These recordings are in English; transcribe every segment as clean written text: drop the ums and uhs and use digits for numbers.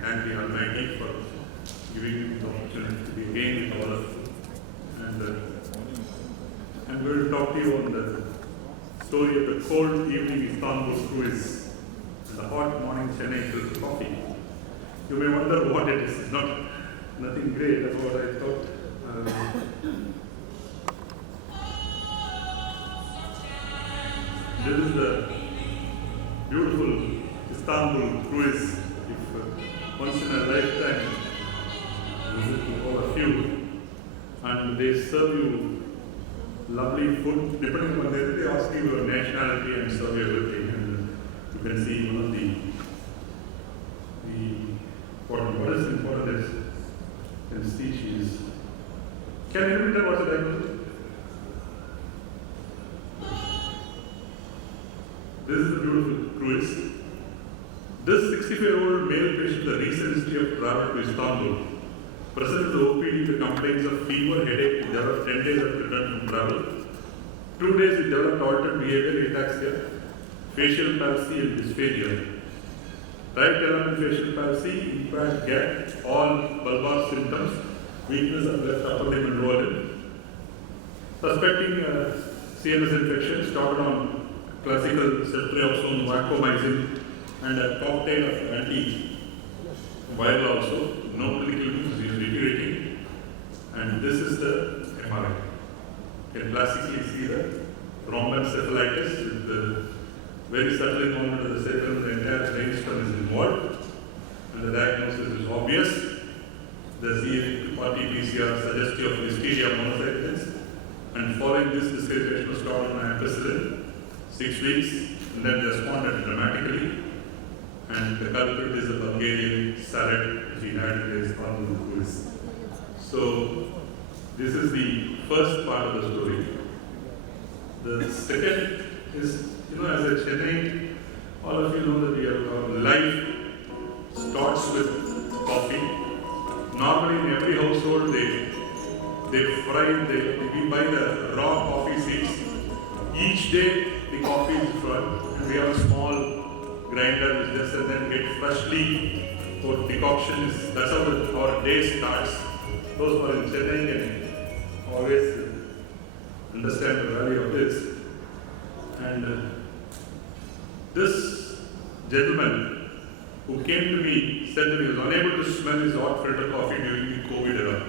thank the Almighty for giving me the opportunity to be again with all of you. And I'm going to talk to you on the story of the cold evening Istanbul cruise and the hot morning Chennai filter coffee. You may wonder what it is. It's nothing great. That's what I thought. This is the beautiful Istanbul cruise. If once in a lifetime, visit to all of you, and they serve you lovely food. Depending on whether they ask you your nationality and serve you everything, and you can see one of the what is important is in species. Can you tell what's the diagnosis? This is the beautiful cruise. This 65-year-old male patient, the recent history of travel to Istanbul, presented to the OPD with complaints of fever, headache. He developed 10 days of return from travel. 2 days he developed altered behavior, ataxia, facial palsy, and dysphagia. Right element facial palsy, impact, gait, all bulbar symptoms, weakness of left upper limb and lower limb. Suspecting CNS infection, started on classical ceftriaxone, vancomycin, and a cocktail of antiviral also. No clinical use, is deteriorating. And this is the MRI. You can classically see the thromboencephalitis with the very subtle involvement of the cerebrum, the entire brainstem is involved, and the diagnosis is obvious. The RT-PCR suggestive of Listeria monocytes, and following this, the situation was started on ampicillin, 6 weeks, and then responded dramatically. And the culprit is a Bulgarian salad which he had in his Istanbul cruise. So, this is the first part of the story. The second is, as a Chennai, all of you know that our life starts with coffee. Normally in every household we buy the raw coffee seeds. Each day the coffee is fried, and we have a small grinder which just and then get freshly for decoction. That's how our day starts. Those who are in Chennai can always understand the value of this. And this gentleman who came to me said that he was unable to smell his hot filter coffee during the COVID era.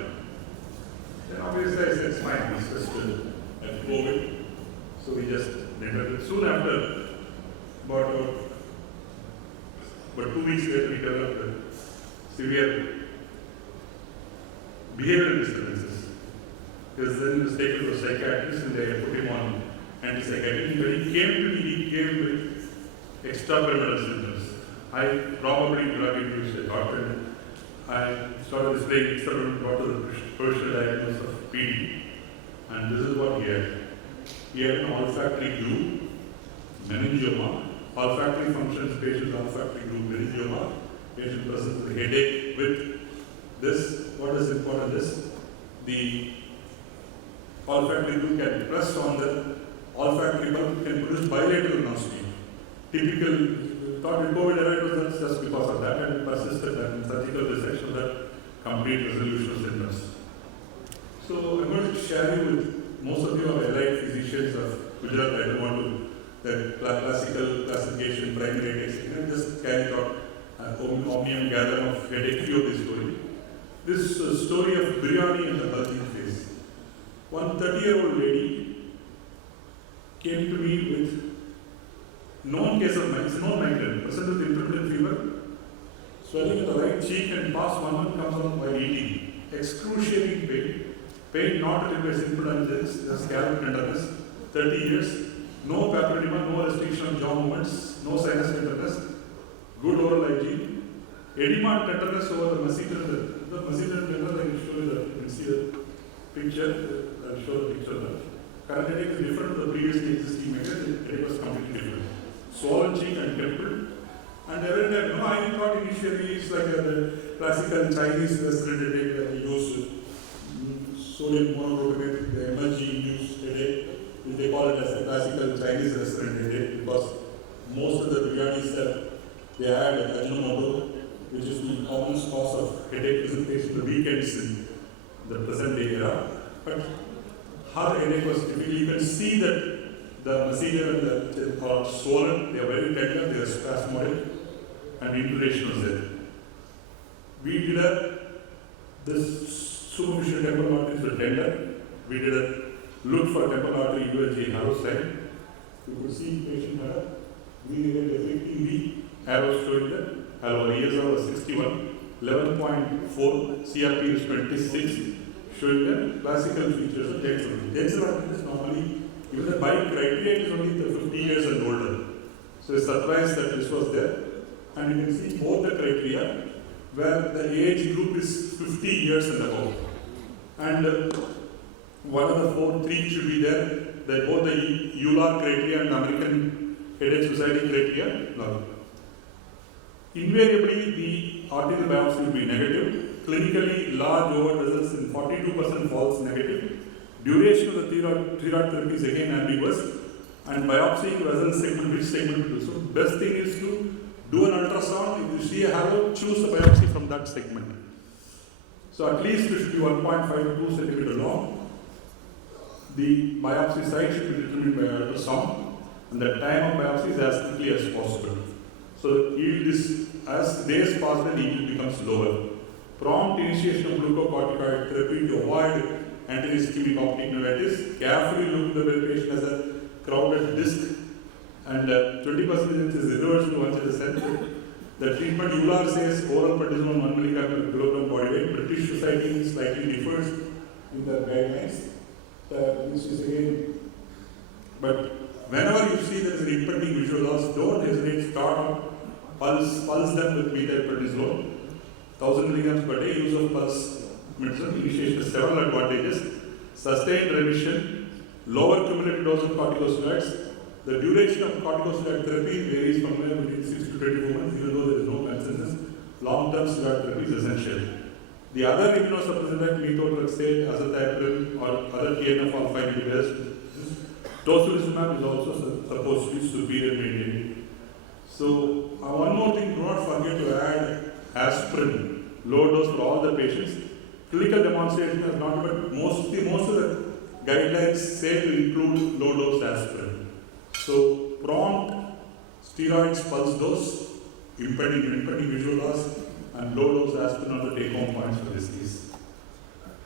Then obviously I said, it's fine, it's just at COVID. So we just entered it. Soon after, but 2 weeks later, we developed severe behavioral disturbances. Because then he was taken to a psychiatrist and they put him on antipsychotic. When he came to me, he came with extrapyramidal symptoms. I probably drug-induced a doctor. I started displaying extrapyramidal, brought to the first diagnosis of PD. And this is what he had. He had an olfactory groove, meningioma, olfactory functions, patient olfactory groove, meningioma, patient presents with headache with this. What is important is the olfactory groove can be pressed on the olfactory bulb, can produce bilateral nausea. Typical, thought in COVID era it was just because of that, and it persisted, and surgical resection that complete resolution of symptoms. So I'm going to share you with most of you are allied physicians of Gujarat. I don't want to the classical classification, primary headaches. Just carry out omnium gathering of headache, few of this story. This story of biryani and the bulging face. One 30-year-old lady came to me with known case of migraine, present with intermittent fever, swelling in the right cheek, and past 1 month comes on while eating. Excruciating pain not relieved by simple analgesics, just scalp tenderness, 30 years, no papilledema, no restriction of jaw movements, no sinus tenderness, good oral hygiene, edema and tenderness over the masseter. The masseter tenderness, I will show you that. You can see the picture. I will show the picture of that. Current headache is different from the previously existing migraine. The headache was completely different. Swollen cheek and temple. And every time, I thought initially it's like a classical Chinese Western headache that we use sodium monoglutamate, the MSG-induced headache. They call it as a classical Chinese restaurant headache because most of the biryanis they add Ajinomoto which is the commonest cause of headache presentation the weekends in the present day era. But her headache was typically, you can see that the masseter and the are swollen, they are very tender, they are spasmodic, and inflammation was there. We did this superficial temporal arteries were tender. We did a look for temporal artery ULG Harrow side. You could see patient had we did a 15V arrow showing that our ESR was 61, 11.4, CRP is 26, showing the classical features of Jensen. Jensen arteries normally, even the bike criteria is only 50 years and older. So it's surprised that this was there. And you can see both the criteria where the age group is 50 years and above. And one of the four, three should be there. Both the EULAR criteria and American Headache Society criteria. No. Invariably, the arterial biopsy will be negative. Clinically, large over results in 42% false negative. Duration of the thyroid therapy is again ambiguous. And biopsy vessel segment, which segment to do. So, best thing is to do an ultrasound. If you see a halo, choose a biopsy from that segment. So, at least it should be 1.5 to 2 centimeter long. The biopsy site should be determined by ultrasound, and the time of biopsy is as quickly as possible. So, yield is as days pass, the yield becomes lower. Prompt initiation of glucocorticoid therapy to avoid anti-ischemic optic neuritis. Carefully look the patient has a crowded disc, and 20% is irreversible once it is sent. The treatment EULAR says oral prednisone 1 mg per kilogram body weight. British Society slightly differs in the guidelines. This is again, but whenever you see there is an impending visual loss, don't hesitate, start up, pulse them with methyl-prednisone, 1000 mg per day, use of pulse medicine, initiation has several advantages, sustained remission, lower cumulative dose of corticosteroids. The duration of corticosteroid therapy varies from between 6 to 24 months, even though there is no consensus. Long-term steroid therapy is essential. The other immunosuppressant like methotrexate, azathioprine, or other TNF-alpha inhibitors, tocilizumab is also supposed to be superior mediated. So, one more thing, do not forget to add aspirin, low dose for all the patients. Clinical demonstration is not, but most of the guidelines say to include low dose aspirin. So, prompt steroids pulse dose, impending visual loss, and low dose aspirin are the take home points for this case.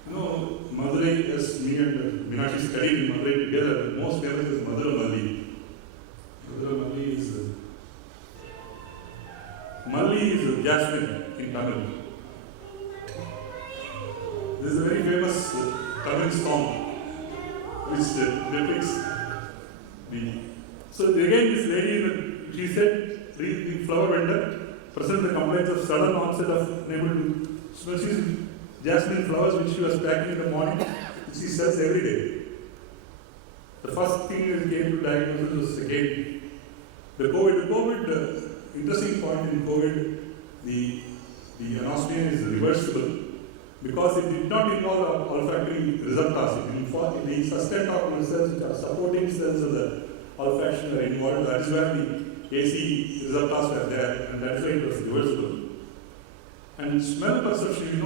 You know, Madurai, as me and Meenakshi studied in Madurai together, the most famous is Malli. Malli is jasmine in Tamil. This is a very famous Tamil song which depicts the. So again, this lady, she said, the flower vendor present the complaints of sudden onset of unable to smell. She's jasmine flowers which she was packing in the morning, which she sells every day. The first thing that came to diagnosis was again the COVID. Interesting point in COVID, the anosmia is reversible because it did not involve olfactory receptors. The sustained cells which are supporting cells of the olfaction are involved. That is where the AC receptors were there, and that's why it was reversible. And smell perception,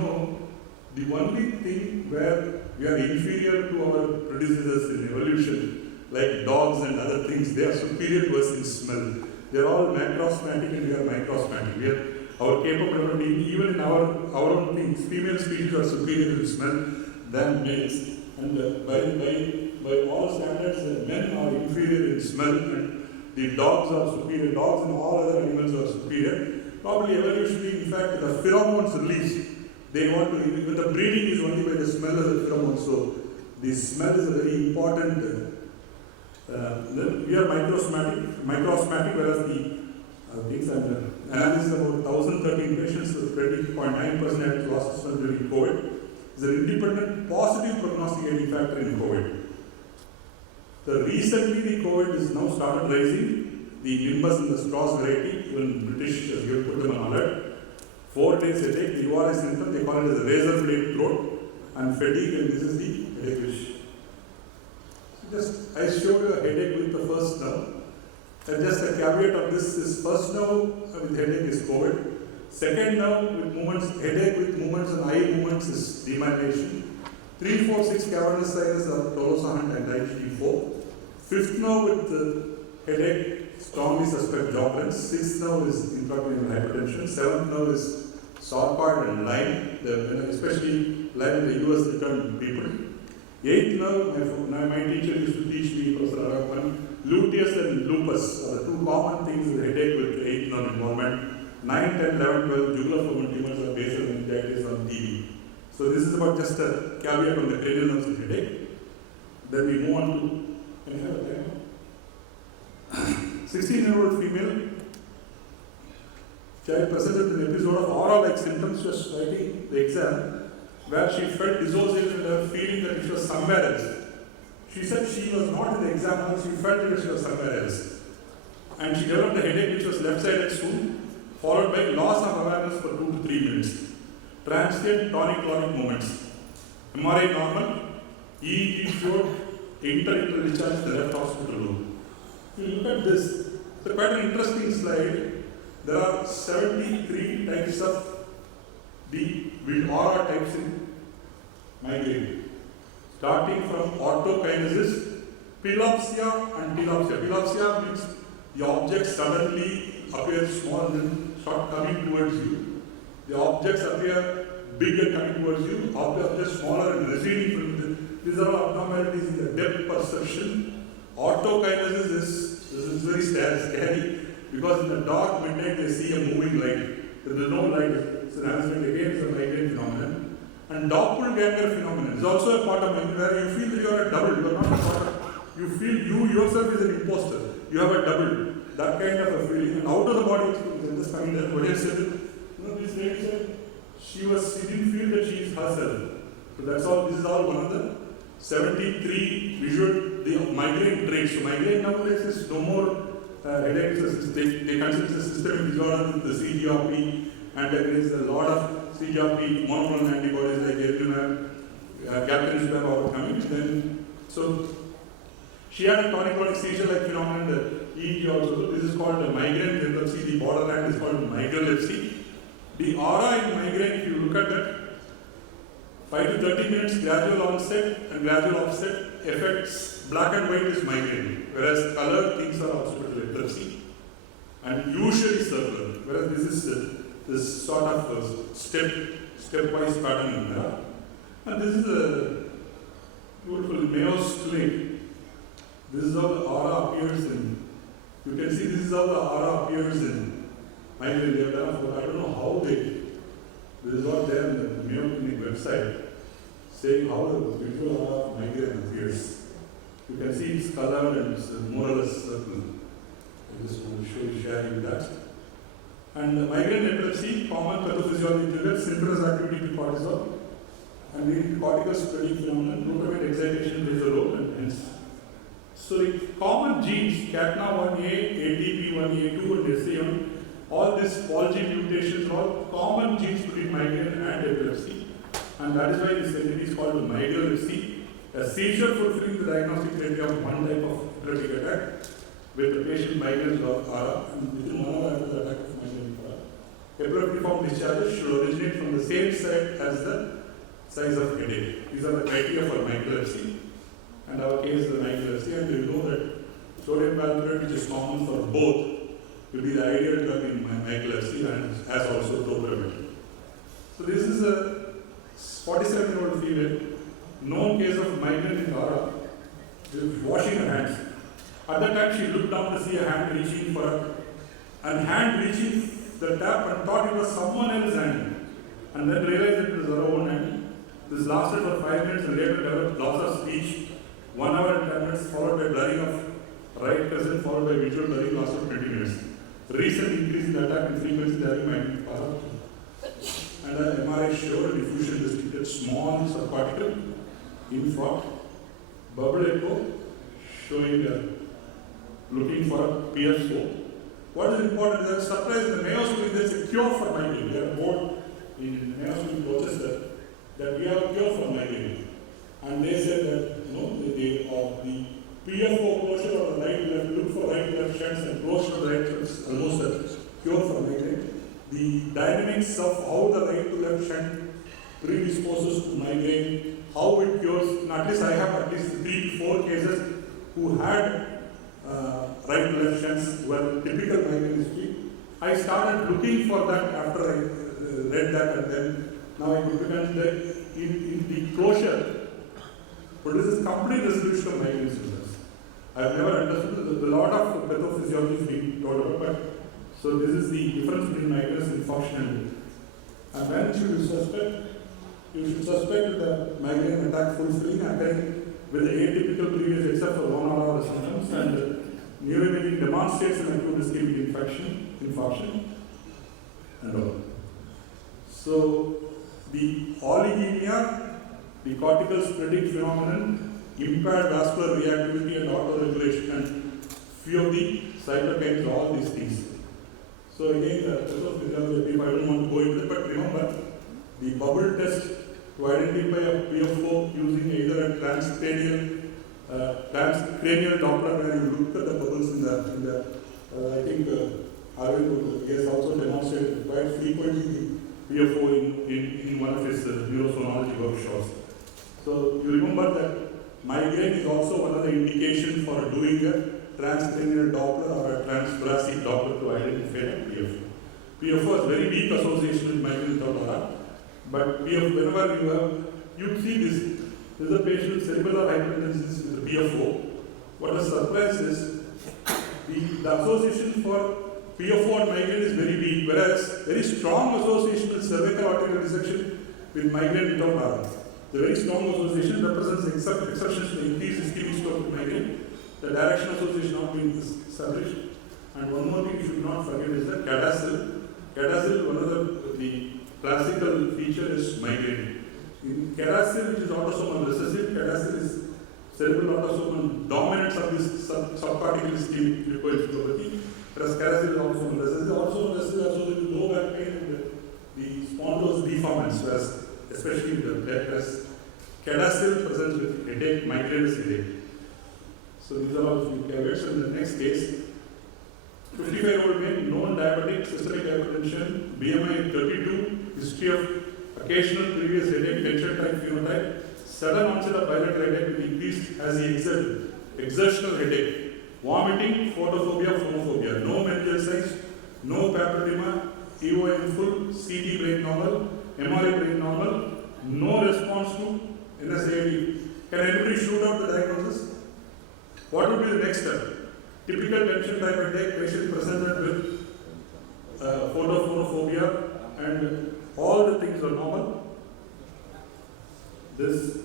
the only thing where we are inferior to our predecessors in evolution, like dogs and other things, they are superior to us in smell. They are all macrosmatic and we are microsmatic. Our capability, even in our own things, female species are superior in smell than males. And by all standards, men are inferior in smell, and the dogs are superior. Dogs and all other animals are superior. Probably evolutionary, in fact, the pheromones released. They want to, even the breeding is only by the smell of the pheromones. So, the smell is a very important. We are microsmatic, whereas the things and analysis about 1,013 patients with 20.9% had loss of smell during COVID is an independent positive prognosticating factor in COVID. Recently, the COVID is now started rising. The nimbus and the Strauss variety, even British, you put them on alert. 4 days headache, the URI symptom, they call it as a razor blade throat and fatigue, and this is the headache wish. I showed you a headache with the first nerve. And just a caveat of this first nerve with headache is COVID. Second nerve with movements, headache with movements and eye movements is demyelination. 3, 4, 6 cavernous sinus are Tolosahant and T4. Fifth nerve with headache, strongly suspect jaw clench. Sixth nerve is intracranial hypertension. Seventh nerve is sarcoid and Lyme, especially Lyme in the US returned people. Eighth nerve, my teacher used to teach me, Professor Aragman, luteus and lupus are the two common things in the headache with eighth nerve involvement. 9, 10, 11, 12 jugular ferment tumors are basal meningitis on TV. So this is about just a caveat on the cranial nerves and headache. Then we move on to, can you have a time? 16-year-old female child presented an episode of aura-like symptoms. She was writing the exam where she felt dissociated and her feeling that she was somewhere else. She said she was not in the exam hall, she felt that she was somewhere else. And she developed a headache which was left-sided soon, followed by loss of awareness for 2 to 3 minutes. Transient tonic-clonic moments. MRI normal, EEG showed inter-discharge in the left hospital room. If you look at this, it's quite an interesting slide. There are 73 types of the aura types in migraine. Starting from orthokinesis, pilopsia and telopsia. Pilopsia means the object suddenly appears small and then start coming towards you. The objects appear big and coming towards you, objects appear smaller and receding from you. These are all abnormalities in the depth perception. Orthokinesis is very scary because in the dark midnight they see a moving light. There is no light. It's an accident again, it's a migraine phenomenon. And doppelganger phenomenon is also a part of migraine where you feel that you are a double, you are not a part. You feel you yourself is an imposter. You have a double. That kind of a feeling. And out of the body experience. Just coming there, what said, this lady said she didn't feel that she is herself. So that's all. This is all one of the 73 the migraine traits. So migraine nowadays is no more headaches. They consider it a systemic disorder with the CGRP antagonists. A lot of CGRP monoclonal antibodies like eculizumab, gabapentinoid are coming. Then so she had a tonic-clonic seizure-like phenomenon. The EEG also. This is called a migraine epilepsy. The borderline is called migrelepsy. The aura in migraine, if you look at that, 5 to 30 minutes gradual onset and gradual offset affects black and white is migraine, whereas color things are obstructive epilepsy and usually circular, whereas this is this sort of stepwise pattern in there. And this is a beautiful Mayo's clinic. This is how the aura appears in. You can see this is how the aura appears in migraine. They have done, I don't know how they. This is what there in the Mayo Clinic website saying how the visual aura of migraine appears. You can see it's colored and it's more or less circle. I just want to show you, share you that. And migraine epilepsy, common pathophysiology triggers, synchronous activity to cortisol, and the corticosteroid phenomenon, glutamate excitation plays a role, and hence. So the common genes, CATNA1A, ATP1A2, and SA1, all these polygene mutations are all common genes between migraine and epilepsy. And that is why this entity is called migrelepsy, a seizure fulfilling the diagnostic criteria of one type of epileptic attack, where the patient migraines or aura, and within 1 hour after the attack of migraine aura, epileptiform discharges should originate from the same site as the size of headache. These are the criteria for migrelepsy. And our case is the migrelepsy, and we know that sodium valproate, which is common for both, will be the ideal drug in migrelepsy and has also topiramate. So this is a 47-year-old female, known case of migraine in aura, washing her hands. At that time, she looked down to see a hand reaching for her, and hand reaching the tap and thought it was someone else's hand, and then realized that it was her own hand. This lasted for 5 minutes and later developed loss of speech. 1 hour and 10 minutes followed by blurring of right crescent, followed by visual blurring, lasted 20 minutes. Recent increase in attack and frequency having mind and an MRI showed a diffusion restricted small subparticle in front, bubble echo showing looking for a PSO. What is important is that surprise in the Mayo Clinic there is a cure for migraine. They are board in Mayo Clinic coaches that we have a cure for migraine. And they said that the PFO closure of the right left, look for right left shunts and close to the right shunts, almost a cure for migraine. the dynamics of how the right to left shunt predisposes to migraine, how it cures. And at least I have at least 3 to 4 cases who had right to left shunts who were typical migraine history. I started looking for that after I read that, and then now I could consider in the closure produces complete resolution of migraine symptoms. I have never understood. A lot of pathophysiology is being taught about, but so this is the difference between migraine and infarction. And when should you suspect? You should suspect the migraine attack fulfilling occurring with atypical previous except for 1 or other symptoms, and neuroimaging demonstrates an acute ischemic infarction, and all. So the oligemia, the cortical spreading phenomenon, impaired vascular reactivity and autoregulation, and few of the cytokines, all these things. So again, I don't want to go into it, but remember the bubble test to identify a PFO using either a transcranial Doppler, where you look at the bubbles in the I think Arvind has also demonstrated quite frequently the PFO in one of his neurosonology workshops. So you remember that migraine is also one of the indications for doing a transcranial Doppler or a transthoracic Doppler to identify a PFO. PFO has very weak association with migraine without aura, but PFO, whenever you see this is a patient with cerebral hypertension with a PFO. What a surprise is the association for PFO and migraine is very weak, whereas very strong association with cervical arterial dissection with migraine without aura. The very strong association represents exceptions to the increased ischemic stroke with migraine. The direction association not being established. And one more thing you should not forget is the CADASIL. CADASIL, one of the classical feature is migraine. In CADASIL, which is autosomal recessive, CADASIL is cerebral autosomal dominance of this subcortical ischemic leukoencephalopathy, whereas CADASIL is autosomal recessive. Autosomal recessive is associated with low back pain and the spondylus deformans, whereas especially in the back, whereas CADASIL presents with headache, migraine headache. So these are all the caveats. In the next case, 55-year-old man, known diabetic, systemic hypertension, BMI 32, history of occasional previous headache, tension type phenotype, sudden onset of bilateral headache with increased as he exertional headache, vomiting, photophobia, phonophobia, no meningeal size, no papilledema, EOM full, CT brain normal, MRI brain normal, no response to NSAID. Can anybody shoot out the diagnosis? What would be the next step? Typical tension type headache, patient presented with photophobia, and all the things are normal. This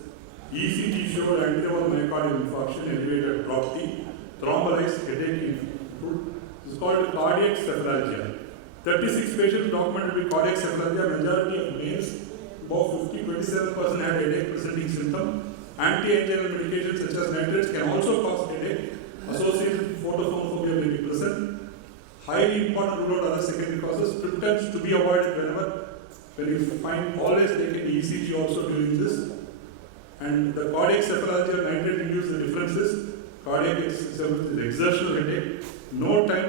ECG showed anterior myocardial infarction, elevated dropsy, thrombolized headache improved. This is called cardiac cephalalgia. 36 patients documented with cardiac cephalalgia, majority of males, about 27% had headache presenting symptom. Anti-anginal medications such as nitrates can also cause headache. Associated with photophonophobia may be present. Highly important rule out other secondary causes. Triptans to be avoided when you find, always take an ECG also during this. And the cardiac cephalalgia nitrate induced the differences. Cardiac is exertional headache. No time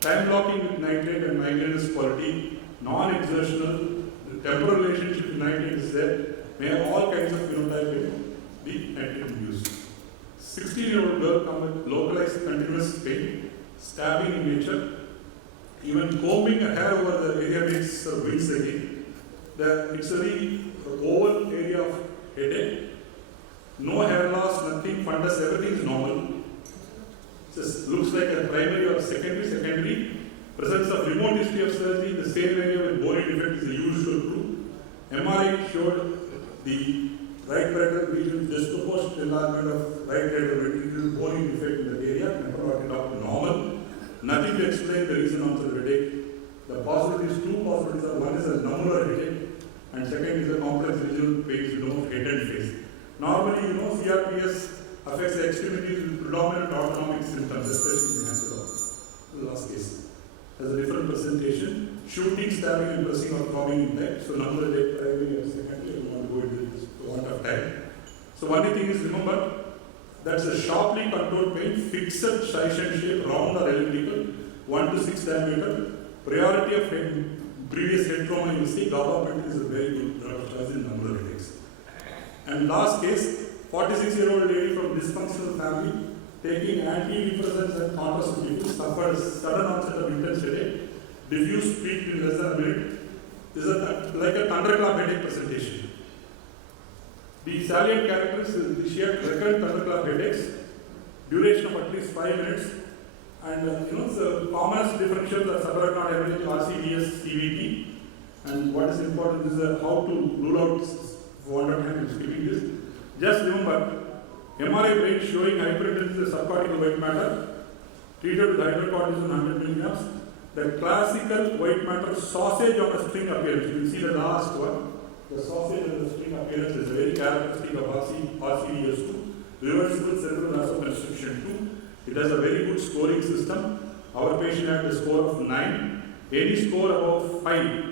blocking with nitrate and migraine is quality. Non-exertional. The temporal relationship with nitrate is there. May have all kinds of phenotype be nitrate induced. 16-year-old girl come with localized continuous pain, stabbing in nature, even combing a hair over the area makes her wince again. It's a very oval area of headache, no hair loss, nothing, fundus, everything is normal. Just looks like a primary or secondary. Presence of remote history of surgery in the same area with boring defect is the usual group. MRI showed the right parietal region disproportionate enlargement of right parietal ventricle, boring defect in that area, normal. Nothing to explain the reason of the headache. The possibilities, two possibilities are: one is a nummular headache, and second is a complex regional pain, head and face. Normally, CRPS affects the extremities with predominant autonomic symptoms, especially in the hands of the last case. Has a different presentation, shooting, stabbing, and pressing or throbbing in neck. So, number headache, primary and secondary. I don't want to go into this for want of time. So, one thing is, remember, that's a sharply controlled pain, fixed size and shape, round or elliptical, 1 to 6 diameter, priority of previous head trauma, you see gabapentin is a very good drug of choice in number of headaches. And last case, 46-year-old lady from dysfunctional family taking antidepressants and contraceptives suffered sudden onset of intense headache, diffuse peak in less than a minute. This is like a thunderclap headache presentation. The salient characteristics is she had recurrent thunderclap headaches, duration of at least 5 minutes, and the commonest differentials are subarachnoid hemorrhage, RCDS, CVT. And what is important is how to rule out, for 100 times skipping this. Just remember, MRI brain showing hyperintensity subcortical white matter, treated with hydrocortisone 100 milligrams. The classical white matter sausage on a string appearance. You will see the last one. The sausage on the string appearance is very characteristic of RCDS2, reversible cerebral vasoconstriction 2. It has a very good scoring system. Our patient had a score of 9. Any score above 5,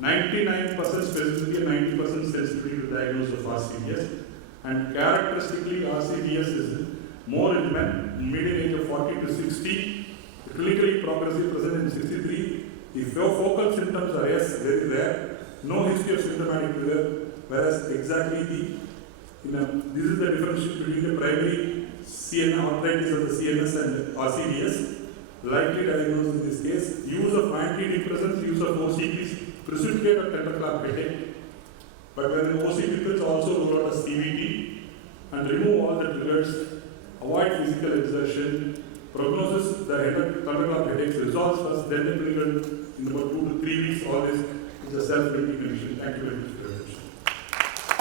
99% specificity and 90% sensitivity to diagnosis of RCDS. And characteristically, RCDS is more in men, median age of 40 to 60, clinically progressive, present in 63. The focal symptoms are very rare, no history of symptomatic trigger, whereas exactly this is the difference between the primary arthritis of the CNS and RCDS. Likely diagnosed in this case, use of antidepressants, use of OCPs, precipitate a thunderclap headache. But when the OCP pills also rule out as CVT and remove all the triggers, avoid physical exertion, prognosis, the thunderclap headaches resolves first, then the clinical in about 2 to 3 weeks, all this is a self-limiting condition. Thank you very much.